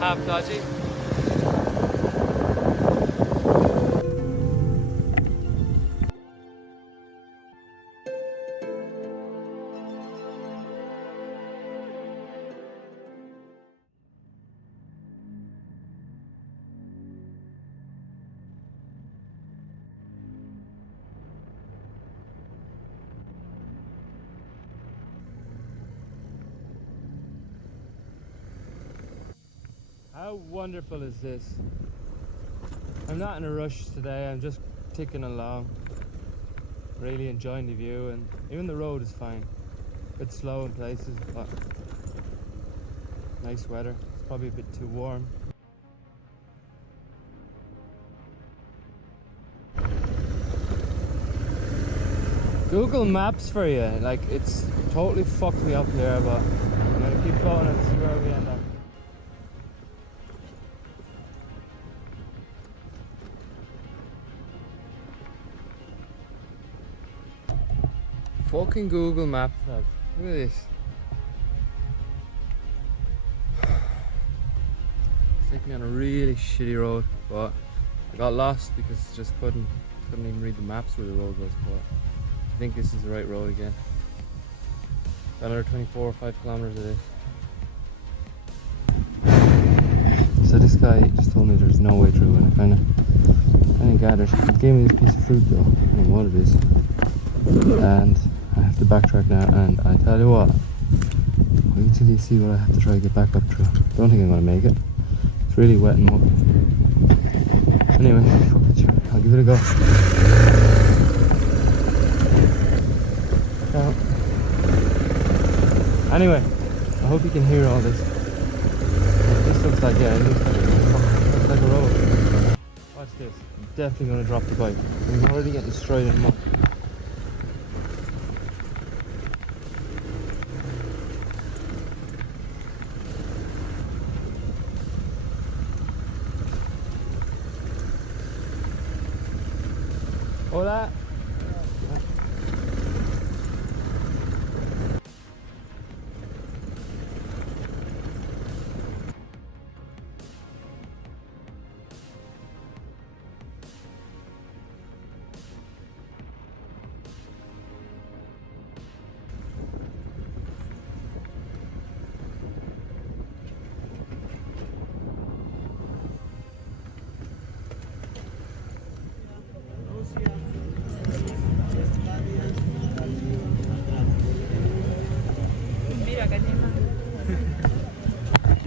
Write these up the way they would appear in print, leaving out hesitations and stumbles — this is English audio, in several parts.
half dodgy. How wonderful is this? I'm not in a rush today, I'm just ticking along. Really enjoying the view, and even the road is fine. A bit slow in places, but nice weather. It's probably a bit too warm. Google Maps for you, like it's totally fucked me up here, but I'm gonna keep going and see where we end up. Fucking Google Maps, lad. Look at this. It's taking me on a really shitty road, but I got lost because I just couldn't even read the maps where the road was, but I think this is the right road again. Got another 24 or 5 kilometers of this. So this guy just told me there's no way through, and I kind of gathered. He gave me this piece of fruit though, I don't know what it is. And I have to backtrack now, and I tell you what, wait till you see what I have to try to get back up through. Don't think I'm gonna make it. It's really wet and mucky. Anyway, fuck it, sure. I'll give it a go. Now, anyway, I hope you can hear all this. This looks like, yeah, it looks like a road. Watch this. I'm definitely gonna drop the bike. I'm already getting destroyed in muck. Hola.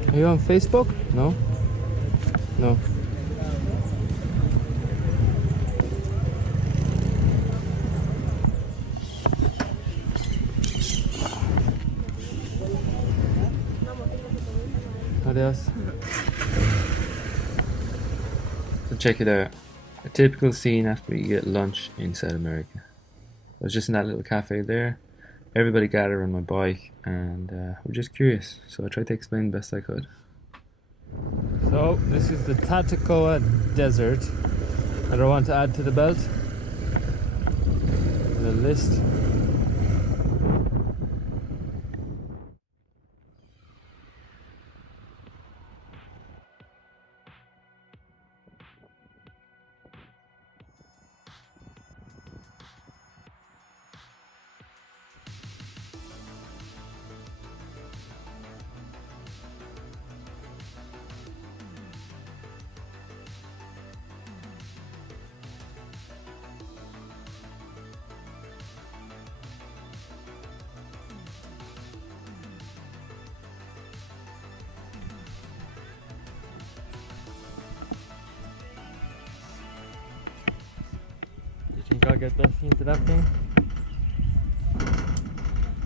Are you on Facebook? No? No. Adios. So check it out. A typical scene after you get lunch in South America. I was just in that little cafe there. Everybody gathered on my bike, and we're just curious, so I tried to explain the best I could. So this is the Tatacoa desert that I want to add to the belt. The list. Think I'll get dusty into that thing?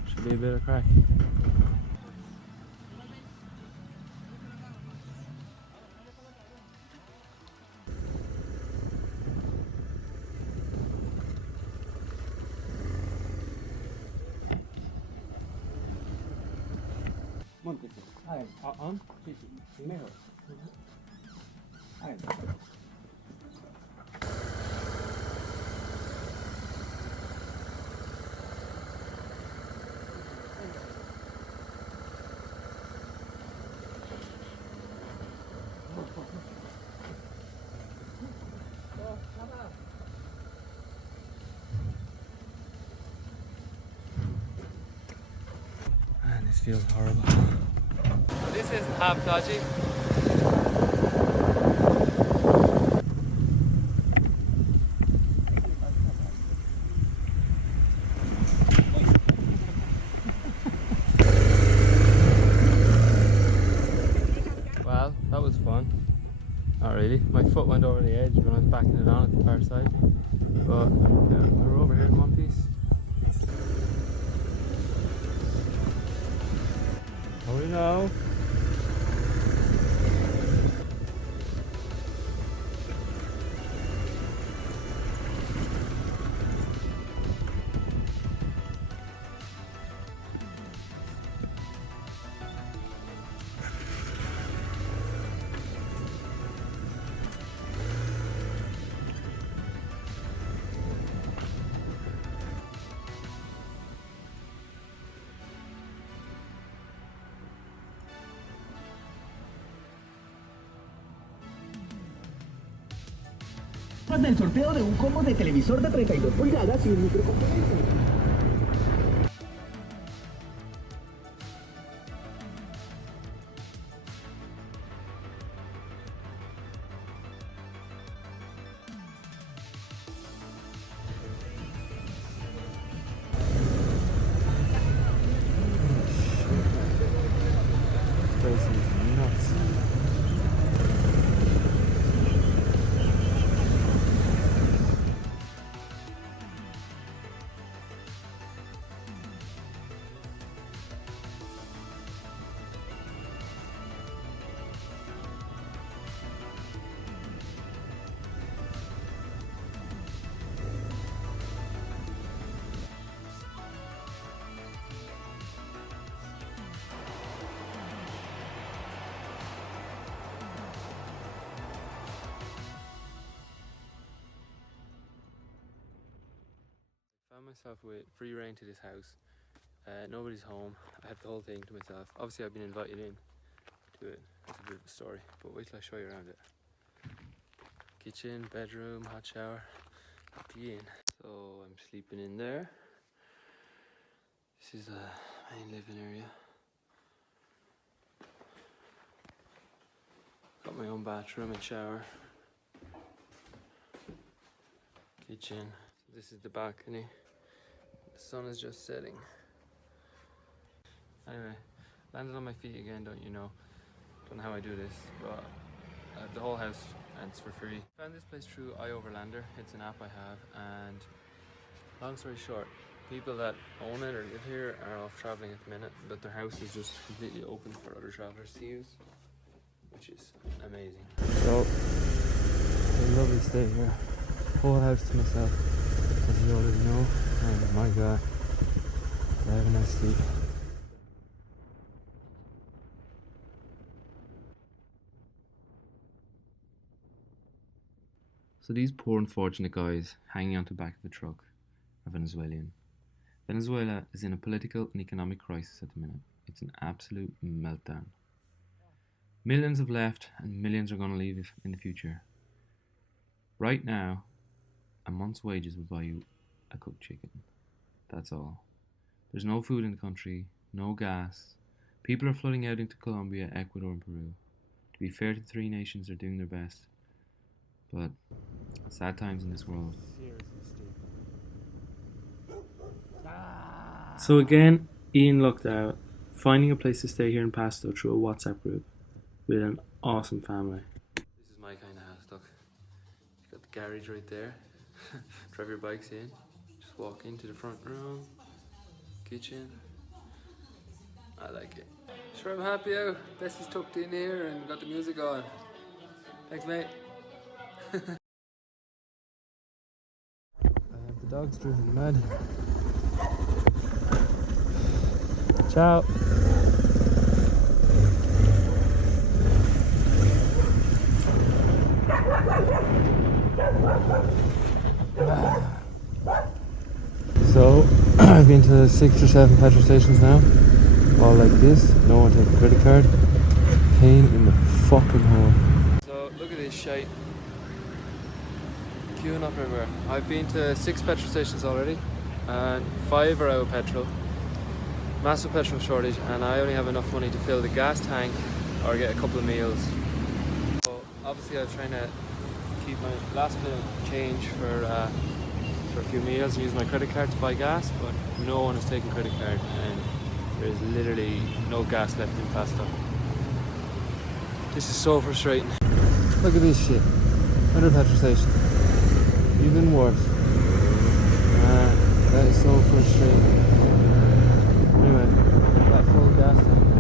Should be a bit of crack. On? Primero. feels horrible. This isn't half dodgy. Well, that was fun. Not really. My foot went over the edge when I was backing it on at the far side. But yeah, we're over here in one piece. Oh no! Del sorteo de un combo de televisor de 32 pulgadas y un microcomponente. This place is nuts. Found myself with free reign to this house. Nobody's home. I have the whole thing to myself. Obviously I've been invited in to it. That's a bit of a story, but wait till I show you around it. Kitchen, bedroom, hot shower, happy in. So I'm sleeping in there. This is the main living area. Got my own bathroom and shower. Kitchen. This is the balcony. The sun is just setting. Anyway, landed on my feet again, don't you know? Don't know how I do this, but the whole house rents for free. Found this place through iOverlander. It's an app I have, and long story short, people that own it or live here are off traveling at the minute, but their house is just completely open for other travelers to use, which is amazing. So, a lovely stay here. Whole house to myself, as you already know. Oh my god, I have a nice sleep. So these poor unfortunate guys hanging onto the back of the truck are Venezuelan. Venezuela is in a political and economic crisis at the minute. It's an absolute meltdown. Millions have left and millions are going to leave in the future. Right now, a month's wages will buy you a cooked chicken. That's all. There's no food in the country, no gas. People are flooding out into Colombia, Ecuador and Peru. To be fair to the three nations, they're doing their best. But sad times in this world. So again, Ian lucked out, finding a place to stay here in Pasto through a WhatsApp group with an awesome family. This is my kind of house, look. You've got the garage right there. Drive your bikes in, just walk into the front room, kitchen. I like it. Sure, I'm happy out. Bessie's tucked in here and got the music on. Thanks, mate. The dog's driven mad. Ciao. So I've been to 6 or 7 petrol stations now, all like this. No one taking credit card. Pain in the fucking hole. So look at this shite. Queuing up everywhere. I've been to 6 petrol stations already, and 5 are out of petrol. massive petrol shortage, and I only have enough money to fill the gas tank or get a couple of meals. So obviously I was trying to keep my last bit of change for a few meals and use my credit card to buy gas, but no one is taking credit card and there's literally no gas left in Pasto. This is so frustrating. Look at this shit. Another petrol station. Even worse. That is so frustrating. Anyway, that full gas tank.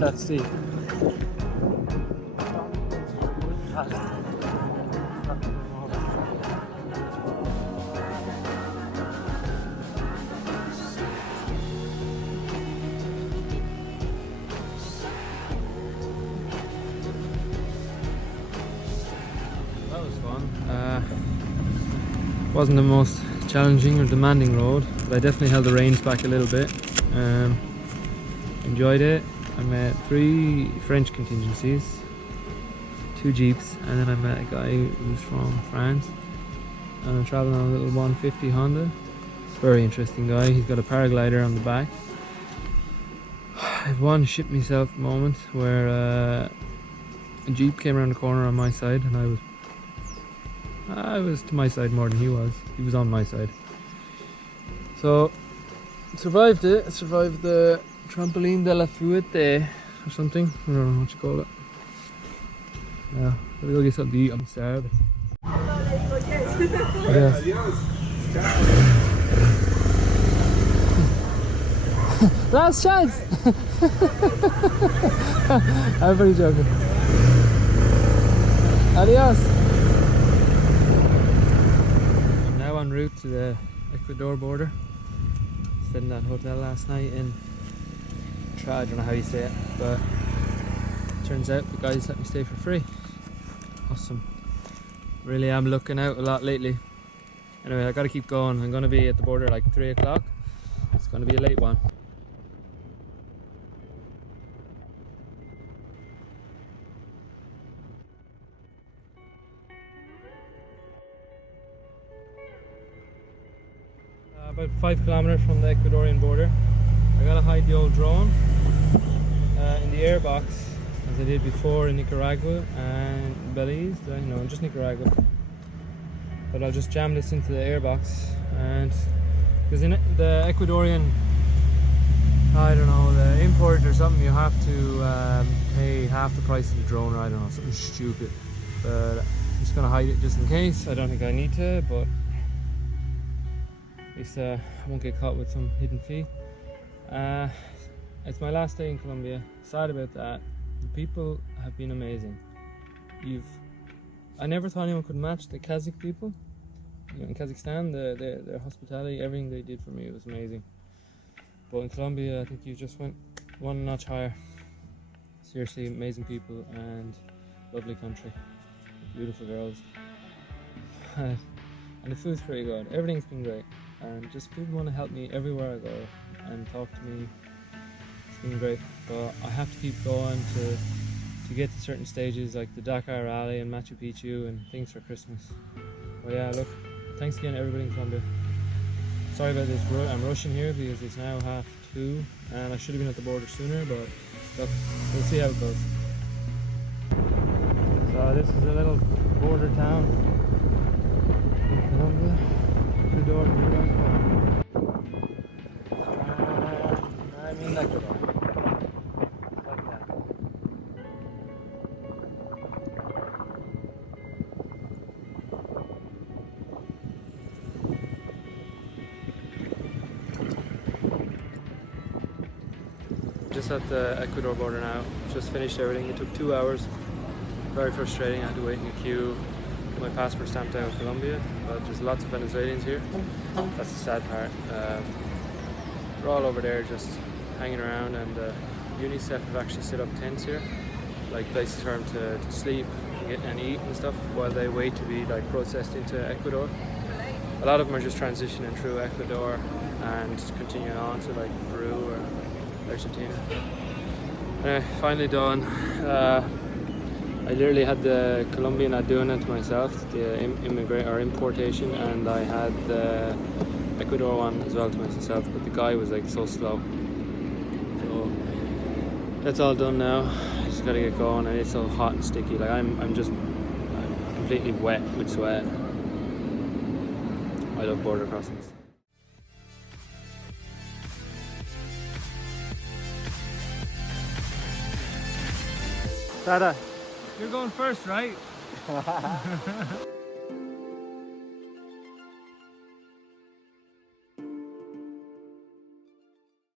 Let's see. That was fun. Wasn't the most challenging or demanding road, but I definitely held the reins back a little bit. Enjoyed it. I met 3 French contingencies, 2 jeeps, and then I met a guy who's from France, and I'm traveling on a little 150 Honda. Very interesting guy. He's got a paraglider on the back. I had one shit myself moment where a jeep came around the corner on my side, and I was to my side more than he was. He was on my side. So survived it. Survived the Trampoline de la Fuente or something. I don't know what you call it. Yeah, gotta go get something to eat. I'm starving. Yes. Last chance! I'm pretty joking. Adios! I'm now en route to the Ecuador border. Stayed in that hotel last night in I don't know how you say it, but turns out the guys let me stay for free. Awesome. Really am looking out a lot lately. Anyway, I gotta keep going. I'm gonna be at the border like 3 o'clock. It's gonna be a late one. About 5 kilometers from the Ecuadorian border. I gotta hide the old drone in the airbox, as I did before in Nicaragua and Belize. No, just Nicaragua. But I'll just jam this into the airbox, and because in the Ecuadorian, I don't know, the import or something, you have to pay half the price of the drone, or I don't know, something stupid. But I'm just gonna hide it just in case. I don't think I need to, but at least I won't get caught with some hidden fee. It's my last day in Colombia. Sad about that. The people have been amazing. I never thought anyone could match the Kazakh people. In Kazakhstan, their hospitality, everything they did for me was amazing. But in Colombia, I think you just went one notch higher. Seriously, amazing people and lovely country. Beautiful girls. And the food's pretty good. Everything's been great. And just people want to help me everywhere I go and talk to me. It's been great. But I have to keep going to get to certain stages like the Dakar Rally and Machu Picchu and things for Christmas. But yeah, look, thanks again everybody in Colombia. Sorry about this, I'm rushing here because it's now 2:30 and I should have been at the border sooner, but look, we'll see how it goes. So this is a little border town in Colombia. Ecuador, I'm in Ecuador. Like that. Just at the Ecuador border now. Just finished everything. It took 2 hours. Very frustrating. I had to wait in a queue. My passport stamped out in Colombia, but there's lots of Venezuelans here. That's the sad part. They're all over there just hanging around, and UNICEF have actually set up tents here, like places for them to sleep and eat and stuff while they wait to be like processed into Ecuador. A lot of them are just transitioning through Ecuador and continuing on to like Peru or Argentina. Anyway, finally done. I literally had the Colombian ad doing it to myself, the importation, and I had the Ecuador one as well to myself, but the guy was like so slow. So that's all done now. I just gotta get going, and it's so hot and sticky. Like I'm completely wet with sweat. I love border crossings. Tada! You're going first, right?